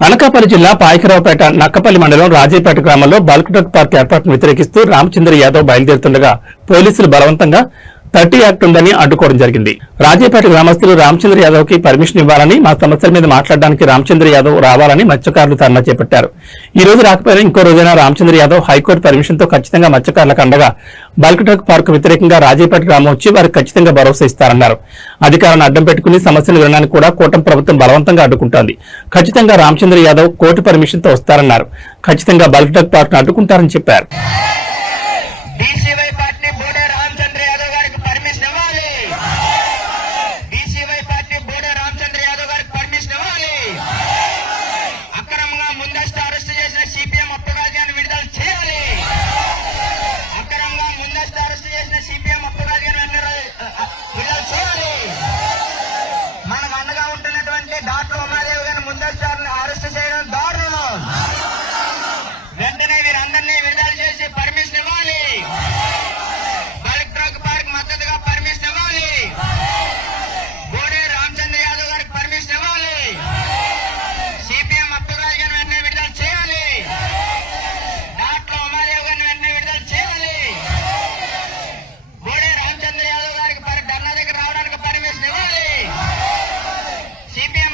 అనకాపల్లి జిల్లా పాయకరావుపేట నక్కపల్లి మండలం రాజేపేట గ్రామంలో బల్క్ డ్రగ్ పార్క్ ఏర్పాటును వ్యతిరేకిస్తూ రామచంద్ర యాదవ్ బయలుదేరుతుండగా పోలీసులు బలవంతంగా థర్టీ యాక్ట్ ఉందని అడ్డుకోవడం జరిగింది. రాజేపేట గ్రామస్తులు రామచంద్ర యాదవ్కి పర్మిషన్ ఇవ్వాలని మా సమస్యల మీద మాట్లాడడానికి రామచంద్ర యాదవ్ రావాలని మత్స్యకారులు ధర్నా చేపట్టారు. ఈ రోజు రాకపోయినా ఇంకో రోజైనా రామచంద్ర యాదవ్ హైకోర్టు పర్మిషన్తో ఖచ్చితంగా మత్స్యకారులకు అండగా బల్క్ ట్రక్ పార్క్ వ్యతిరేకంగా రాజేపేట గ్రామం వచ్చి వారికి ఖచ్చితంగా భరోసా ఇస్తారన్నారు. అధికారాన్ని అడ్డం పెట్టుకుని సమస్యలు వినడానికి కూడా కూటమి ప్రభుత్వం బలవంతంగా అడ్డుకుంటోంది. ఖచ్చితంగా రామచంద్ర యాదవ్ కోర్టు పర్మిషన్తో వస్తారన్నారు. ఖచ్చితంగా బల్క్ ట్రక్ పార్క్ అడ్డుకుంటారని చెప్పారు. തന്നെ